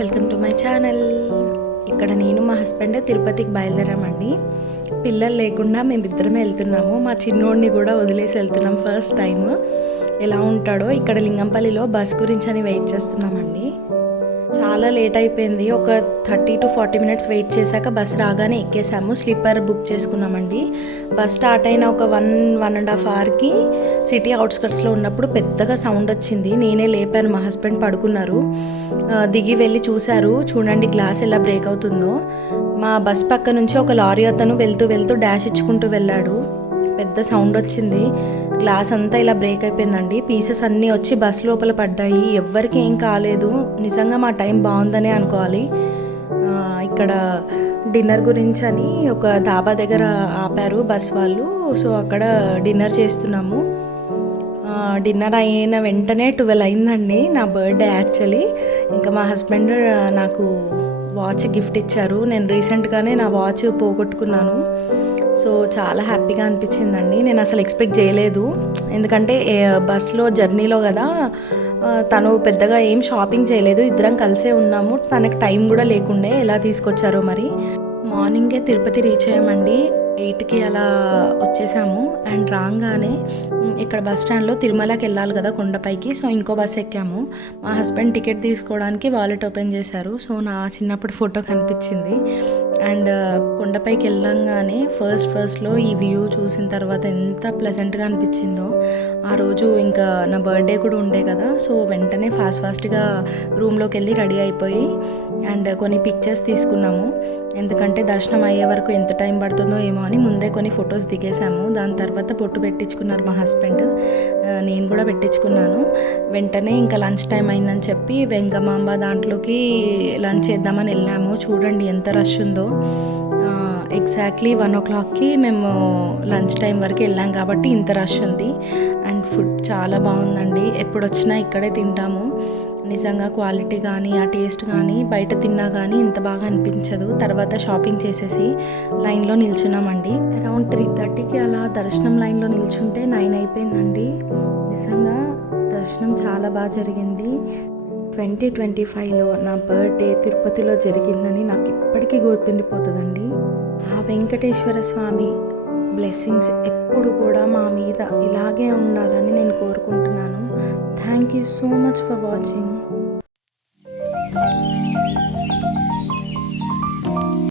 Welcome to my channel. ఇక్కడ నేను మా హస్బెండ్ తిరుపతికి బయలుదేరామండి. పిల్లలు లేకుండా మేమిద్దరమే వెళ్తున్నాము. మా చిన్నోడిని కూడా వదిలేసి వెళ్తున్నాం ఫస్ట్ టైం. ఎలా ఉంటాడో ఇక్కడ లింగంపల్లిలో బస్ గురించి అని వెయిట్ చేస్తున్నామండి. చాలా లేట్ అయిపోయింది. ఒక 30 to 40 minutes వెయిట్ చేశాక బస్ రాగానే ఎక్కేసాము. స్లీపర్ బుక్ చేసుకున్నామండి. బస్ స్టార్ట్ అయిన ఒక 1.5 hourకి సిటీ అవుట్స్కట్స్లో ఉన్నప్పుడు పెద్దగా సౌండ్ వచ్చింది. నేనే లేపాను, మా హస్బెండ్ పడుకున్నారు. దిగి వెళ్ళి చూశారు. చూడండి గ్లాస్ ఎలా బ్రేక్ అవుతుందో. మా బస్ పక్క నుంచి ఒక లారీ అతను వెళ్తూ డాష్ ఇచ్చుకుంటూ వెళ్ళాడు. పెద్ద సౌండ్ వచ్చింది. గ్లాస్ అంతా ఇలా బ్రేక్ అయిపోయిందండి. పీసెస్ అన్నీ వచ్చి బస్ లోపల పడ్డాయి. ఎవ్వరికి ఏం కాలేదు. నిజంగా మా టైం బాగుందనే అనుకోవాలి. ఇక్కడ డిన్నర్ గురించి అని ఒక ధాబా దగ్గర ఆపారు బస్ వాళ్ళు. సో అక్కడ డిన్నర్ చేస్తున్నాము. డిన్నర్ అయిన వెంటనే 12 అయిందండి. నా బర్త్డే యాక్చువల్లీ. ఇంకా మా హస్బెండ్ నాకు వాచ్ గిఫ్ట్ ఇచ్చారు. నేను రీసెంట్గానే నా వాచ్ పోగొట్టుకున్నాను. సో చాలా హ్యాపీగా అనిపించిందండి. నేను అసలు ఎక్స్పెక్ట్ చేయలేదు. ఎందుకంటే బస్లో జర్నీలో కదా, తను పెద్దగా ఏం షాపింగ్ చేయలేదు. ఇద్దరం కలిసే ఉన్నాము. తనకు టైం కూడా లేకుండే. ఎలా తీసుకొచ్చారో మరి. మార్నింగే తిరుపతి రీచ్ అయ్యామండి. 8కి అలా వచ్చేసాము. అండ్ రాగానే ఇక్కడ బస్ స్టాండ్లో తిరుమలకి వెళ్ళాలి కదా కొండపైకి. సో ఇంకో బస్ ఎక్కాము. మా హస్బెండ్ టికెట్ తీసుకోవడానికి వాలెట్ ఓపెన్ చేశారు. సో నా చిన్నప్పుడు ఫోటో కనిపించింది. అండ్ కొండపైకి వెళ్ళంగానే ఫస్ట్లో ఈ వ్యూ చూసిన తర్వాత ఎంత ప్లెజెంట్గా అనిపించిందో. ఆ రోజు ఇంకా నా బర్త్డే కూడా ఉండే కదా. సో వెంటనే ఫాస్ట్గా రూమ్లోకి వెళ్ళి రెడీ అయిపోయి అండ్ కొన్ని పిక్చర్స్ తీసుకున్నాము. ఎందుకంటే దర్శనం అయ్యే వరకు ఎంత టైం పడుతుందో ఏమో అని ముందే కొన్ని ఫొటోస్ దిగేసాము. దాని తర్వాత పొట్టు పెట్టించుకున్నారు మా హస్బెండ్. నేను కూడా పెట్టించుకున్నాను. వెంటనే ఇంకా లంచ్ టైం అయిందని చెప్పి వెంగమాంబ దాంట్లోకి లంచ్ చేద్దామని వెళ్ళాము. చూడండి ఎంత రష్ ఉందో. ఎగ్జాక్ట్లీ 1 o'clockకి మేము లంచ్ టైం వరకు వెళ్ళాం కాబట్టి ఇంత రష్ ఉంది. అండ్ ఫుడ్ చాలా బాగుందండి. ఎప్పుడు వచ్చినా ఇక్కడే తింటాము. నిజంగా క్వాలిటీ కానీ ఆ టేస్ట్ కానీ బయట తిన్నా కానీ ఇంత బాగా అనిపించదు. తర్వాత షాపింగ్ చేసేసి లైన్లో నిల్చున్నామండి. అరౌండ్ 3:30కి అలా దర్శనం లైన్లో నిల్చుంటే 9 అయిపోయిందండి. నిజంగా దర్శనం చాలా బాగా జరిగింది. 2025లో నా బర్త్డే తిరుపతిలో జరిగిందని నాకు ఇప్పటికీ గుర్తుండిపోతుందండి. ఆ వెంకటేశ్వర స్వామి బ్లెస్సింగ్స్ ఎప్పుడు కూడా మా మీద ఇలాగే ఉండాలని నేను కోరుకుంటున్నాను. Thank you so much for watching.